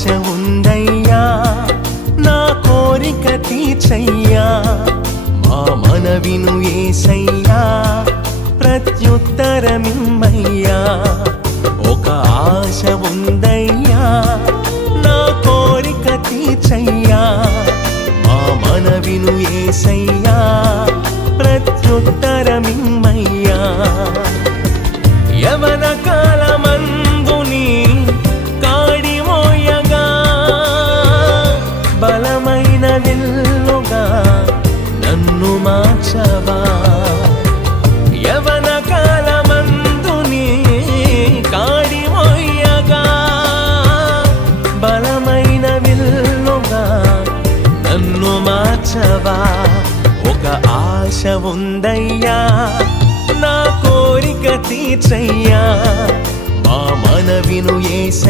ఆశ ఉందయ్యా నా కోరిక తీర్చయ్యా మా మనవిను యేసయ్యా ప్రత్యుత్తరమిమ్మయ్యా ఒక ఆశ ఉందయ్యా నా కోరిక తీర్చయ్యా మా మనవిను యేసయ్యా ప్రత్యుత్తరమిమ్మయ్యా యవన కాలమందు నీ కాడి మోయగా బలమైన విల్లుగా నన్ను మార్చవా యవన కాలమందు నీ కాడి మోయగా బలమైన విల్లుగా నన్ను మార్చవా ఒక ఆశ ఉందయ్యా నా కోరిక తీర్చయ్యా మా మనవిను యేసయ్యా